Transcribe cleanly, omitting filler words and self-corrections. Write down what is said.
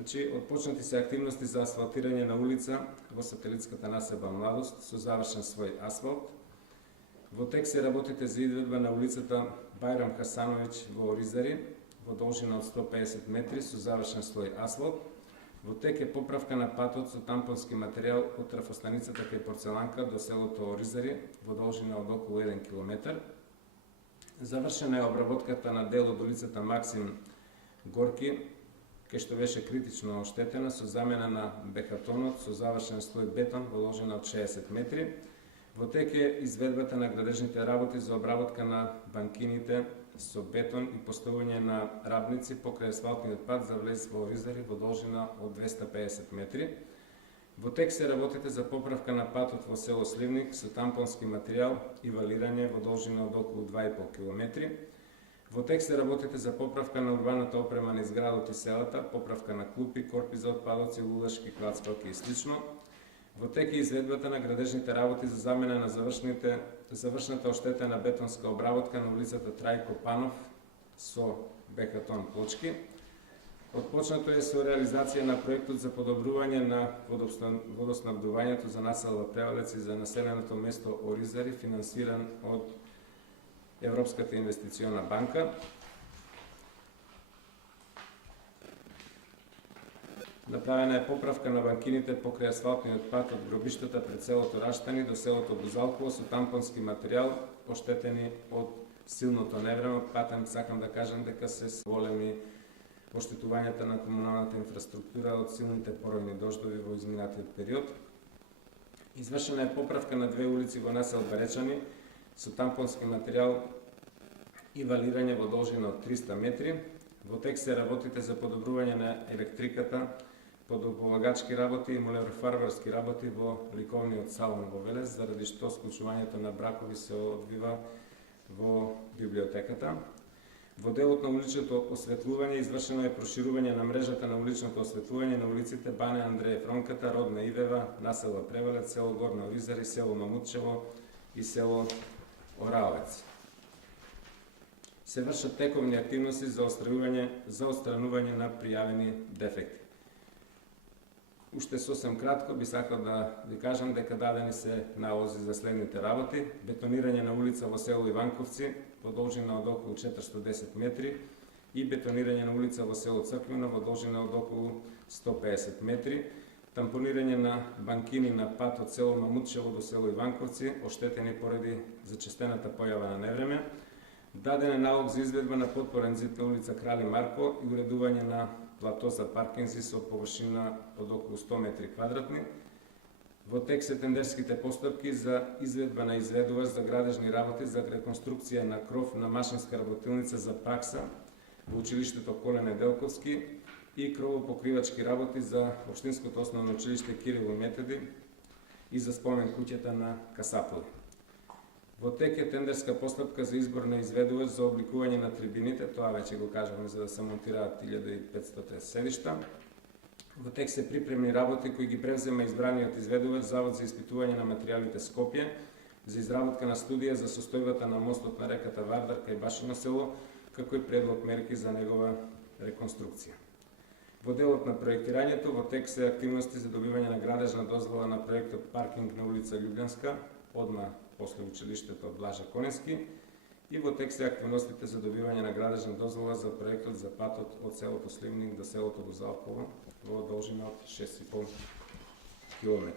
Значи, отпочнати се активности за асфалтирање на улица во сателитската населба Младост со завршен свој асфалт. Во тек се работите за изведба на улицата Бајрам Хасановиќ во Оризари во должина од 150 метри со завршен слој асфалт. Во тек е поправка на патот со тампонски материјал од трафостаницата кај Порцеланка до селото Оризари во должина од околу 1 километар. Завршена е обработката на дел од улицата Максим Горки, кај што беше критично оштетена со замена на бехатонот со завршен слој бетон во должина од 60 метри. Во тек е изведбата на градежните работи за обработка на банкините со бетон и поставување на рабници покрај асфалтниот пат за влез во Оризари во должина од 250 метри. Во тек се работите за поправка на патот во село Сливник со тампонски материјал и валирање во должина од околу 2,5 км. Во тек се работите за поправка на урбаната опрема на изградот и селата, поправка на клупи, корпи за отпадоци, лулешки, клацкалки и слично. Во тек е изведбата на градежните работи за замена на завршната оштетена бетонска обработка на улицата Трајко Панов со бехатон плочки. Отпочнато е со реализација на проектот за подобрување на водоснабдувањето за населба Превалец и за населеното место Оризари, финансиран од Европската инвестициона банка. Направена е поправка на банкините покрај асфалтниот пат од гробиштата пред селото Раштани до селото Бузалково со тампонски материјал оштетени од силното невреме. Патем сакам да кажам дека се големи оштетувањата на комуналната инфраструктура од силните поројни дождови во изминатиот период. Извршена е поправка на две улици во населба Речани со тампонски материјал и валирање во должина од 300 метри. Во тек се работите за подобрување на електриката, подополагачки работи и молерофарбарски работи во ликовниот салон во Велес, заради што склучувањето на бракови се одвива во библиотеката. Во делот на уличното осветлување извршено е проширување на мрежата на уличното осветлување на улиците Бане Андреев Ронката, Родна Ивева, населба Превалец, село Горна Оризари, село Мамутчево и село Ораовец. Се вршат тековни активности за отстранување на пријавени дефекти. Уште сосем кратко би сакал да ви кажам дека дадени се налози за следните работи: бетонирање на улица во село Иванковци во должина од околу 410 метри и бетонирање на улица во село Црквина во должина од околу 150 метри, тампонирање на банкини на пат од село Мамутчево до село Иванковци, оштетени поради зачестената појава на невреме. Даден е налог за изведба на подпорен зид на улица Крали Марко и уредување на плато за паркинзи со површина од околу 100 метри квадратни. Во тек се тендерските постапки за изведба на изведувач за градежни работи за реконструкција на кров на машинска работилница за пракса во училиштето Коле Неделковски и кровопокривачки работи за Општинското основно училиште Кирил и Методи и за спомен куќата на Касаполи. Во тек е тендерска постапка за избор на изведувач за обликување на трибините, тоа веќе го кажавме, за да се монтираат 1500 седишта. Во тек се припремни работи кои ги превзема избраниот изведувач Завод за испитување на материјалите Скопје за изработка на студија за состојбата на мостот на реката Вардар кај Башино село, како и предлог мерки за негова реконструкција. Во делот на проектирањето, во тек се активности за добивање на градежна дозвола на проектот паркинг на улица Љубљанска, одма после училиштето Блажа Конески, и во тек се активностите за добивање на градежна дозвола за проектот за патот од селото Сливник до селото Бузалково во должина од 6,5 км.